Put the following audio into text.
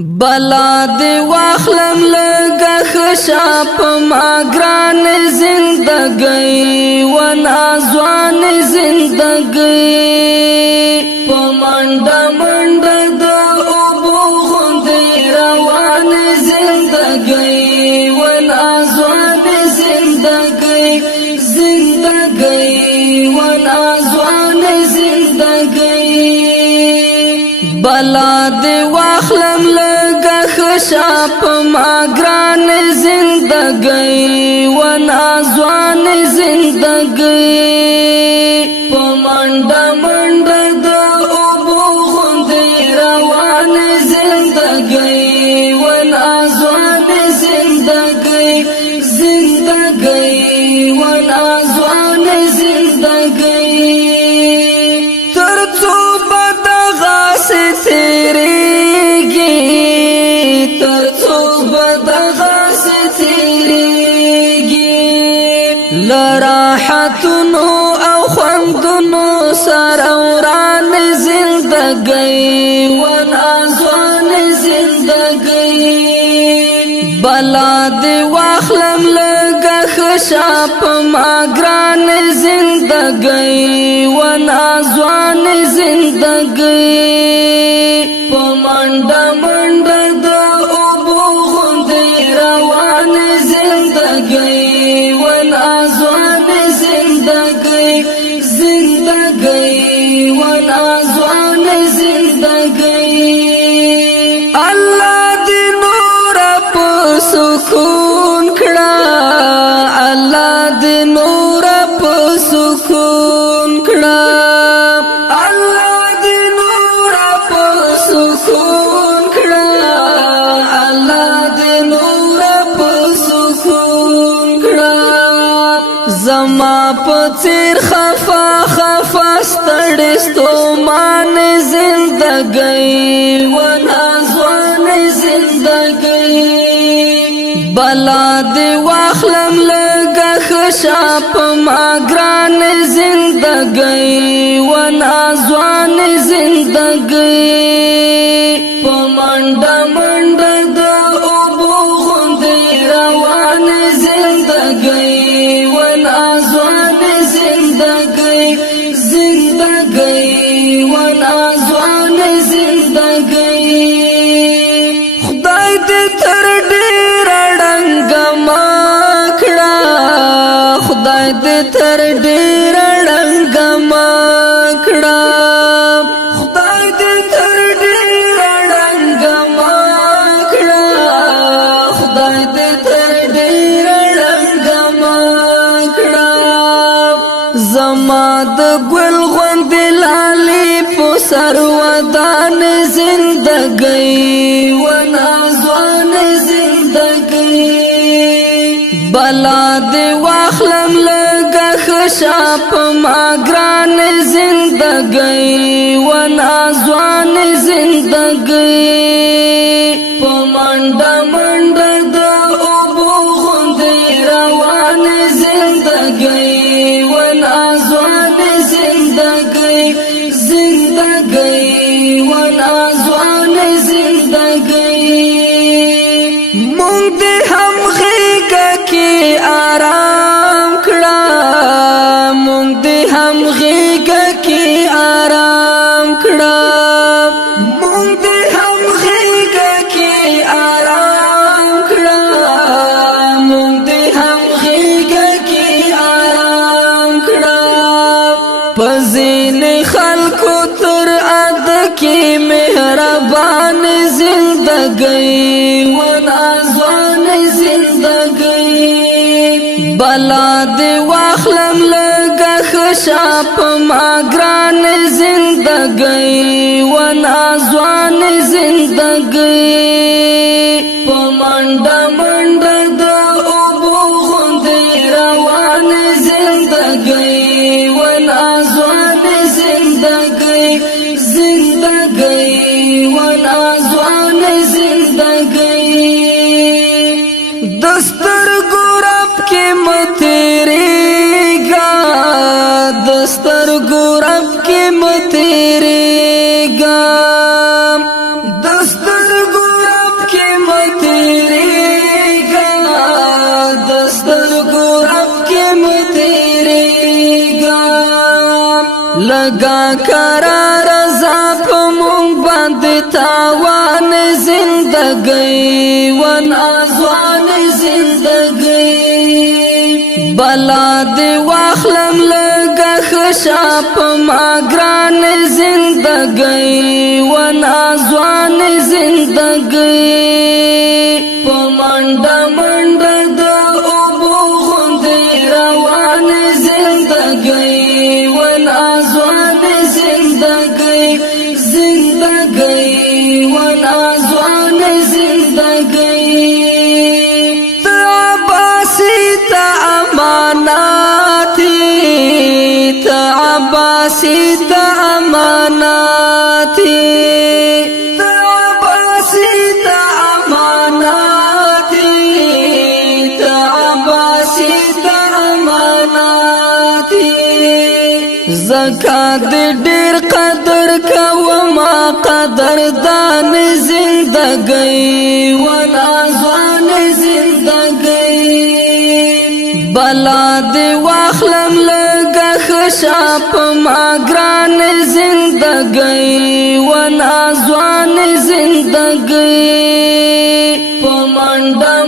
بلا دی واخلم لگا خشا پا ما گران زندگی و نازوان زندگی پا منڈا منڈا دا اوبو غندی روان زندگی و نازوان زندگی زندگی و نازوان زندگی بلا دی واخلم لگا خشا پا ما گران زندگی و نازوان زندگی پا منڈا منڈا دا اوبو غندی روان زندگی و نازوان زندگی زندگی و نازوان زندگی ترڅو بدغا سے تیریږي ترڅو بدغا سے تیریږي لراحتونو او خوندونو سره وران زندگی و نازوان زندگی بلا دی واخلم لگا خشا پا ما گران زندگی و نازوان زندگی پا منڈا منڈا دا اوبو غندی روان زندگی و نازوان زندگی زندگی و نازوان زندگی اللہ دی نور پا سکون کڑا اللہ دی نور پا سکون کڑا اللہ دی نور پا سکون کڑا اللہ دی نور پا سکون کڑا زما پا تیر خفا خفا ستڑستو مان زندگی و نازوان زندگی بلا دی واخلم لگا خشا پا ما گران زندگی و نازوان زندگی پا منڈا منڈا دا اوبو غندی روان زندگی و نازوان زندگی زندگی و نازوان زندگی خدای دې تر ډیر ډنګ ماکړه خدای دې تر ډیر ډنګ ماکړه خدای دې تر ډیر ډنګ ماکړه خدای دې تر ډیر ډنګ ماکړه زما د ګل غوند لالي په سر ودان زندگی و نازوان زندگی بلا دی واخلم لگا خشا پا ما گران زندگی و نازوان زندگی پا منڈا منڈا دا اوبو غندی روان زندگی و نازوان زندگی زندگی و نازوان زندگی مونږ دې هم غېږه کې آرام کړه مونږ دې هم غېږه کې آرام کړه مونږ دې هم غېږه کې آرام کړه مونږ دې هم غېږه کې آرام کړه پزین خلکو تر اد کې مهربان زندگی و نازوان زندگی بلا دی واخلم لگا خشا پا ما گران زندگی و نازوان زندگی پا منڈا منڈا دا اوبو غندی روان زندگی و نازوان زندگی زندگی و نازوان زندگی دستر گورب کی متیریگا دستر گورب کی متیریگا دستر گورب لگا قرار زاپ مونگ باند تاوان زندگی ون آزوان زندگی بلا دی واخلم لگا خشاپ ماگران زندگی ون آزوان زندگی پمانڈا منڈا دا اوبو خوندی روان زندگی ون آزوان زندگی زندگی ون آزوان زندگی تعباسی تعماناتی تعباسی تعماناتی زکات ډیر قدر کوما قدر دان زندگی ون آزوان زندگی بلا دی واخلم لگا خشاپ ماگران زندگی ون آزوان زندگی پمانڈا